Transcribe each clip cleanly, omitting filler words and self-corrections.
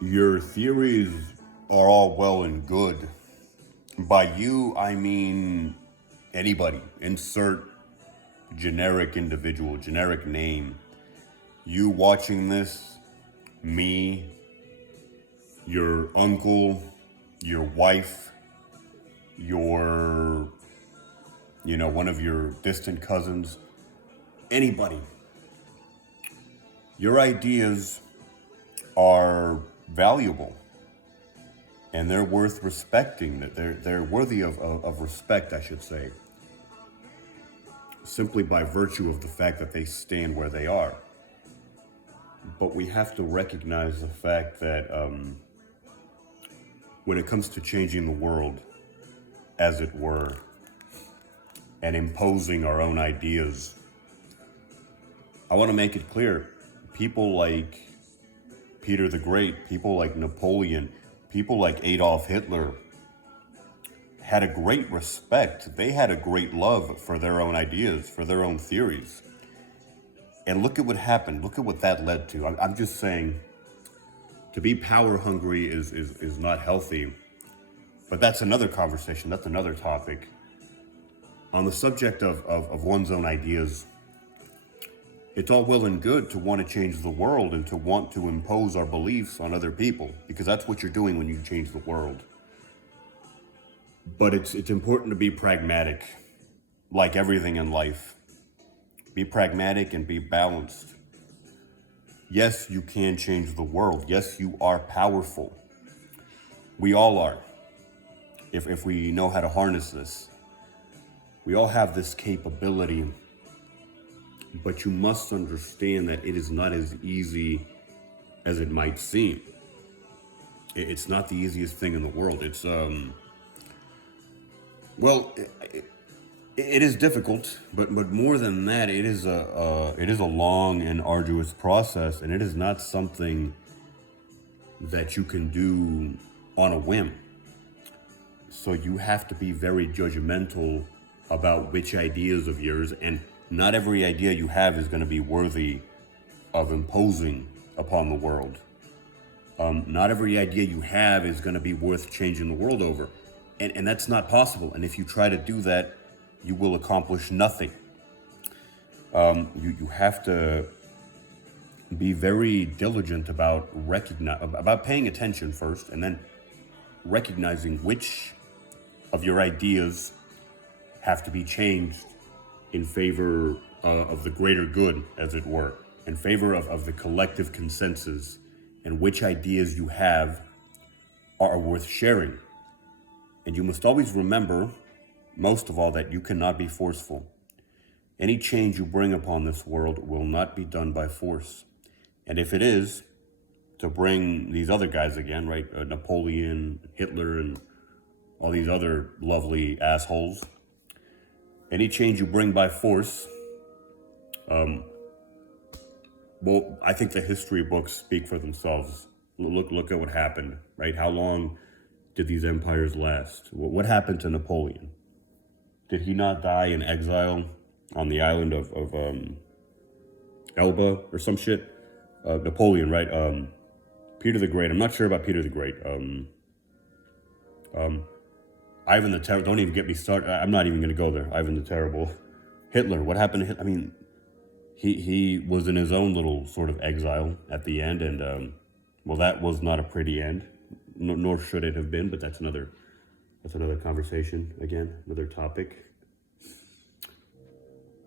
Your theories are all well and good. By you, I mean anybody. Insert generic individual, generic name. You watching this, me, your uncle, your wife, your, one of your distant cousins, anybody. Your ideas are valuable and they're worth respecting. They're worthy of respect, I should say, simply by virtue of the fact that they stand where they are. But we have to recognize the fact that when it comes to changing the world, as it were, and imposing our own ideas, I want to make it clear people like Peter the Great, people like Napoleon, people like Adolf Hitler had a great respect. They had a great love for their own ideas, for their own theories. And look at what happened. Look at what that led to. I'm just saying, to be power hungry is not healthy. But that's another conversation. That's another topic. On the subject of one's own ideas, it's all well and good to want to change the world and to want to impose our beliefs on other people, because that's what you're doing when you change the world. But it's important to be pragmatic, like everything in life. Be pragmatic and be balanced. Yes, you can change the world. Yes, you are powerful. We all are, if we know how to harness this. We all have this capability, but you must understand that it is not as easy as it might seem. It's not the easiest thing in the world. It's, well, it is difficult, but more than that, it is a long and arduous process, and it is not something that you can do on a whim. So you have to be very judgmental about which ideas of yours, and not every idea you have is going to be worthy of imposing upon the world. Not every idea you have is going to be worth changing the world over. And that's not possible. And if you try to do that, you will accomplish nothing. You have to be very diligent about about paying attention first, and then recognizing which of your ideas have to be changed in favor of the greater good, as it were, in favor of the collective consensus, and which ideas you have are worth sharing. And you must always remember, most of all, that you cannot be forceful. Any change you bring upon this world will not be done by force. And if it is, to bring these other guys again, right? Napoleon, Hitler, and all these other lovely assholes. Any change you bring by force, well, I think the history books speak for themselves. Look at what happened, right? How long did these empires last? What happened to Napoleon? Did he not die in exile on the island of Elba or some shit? Napoleon, right? Peter the Great. I'm not sure about Peter the Great. Ivan the Terrible. Don't even get me started. I'm not even going to go there. Ivan the Terrible. Hitler. What happened to Hitler? I mean, he was in his own little sort of exile at the end, and well, that was not a pretty end, nor should it have been. But that's another conversation. Again, another topic.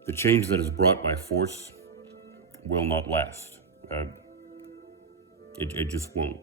The change that is brought by force will not last. It just won't.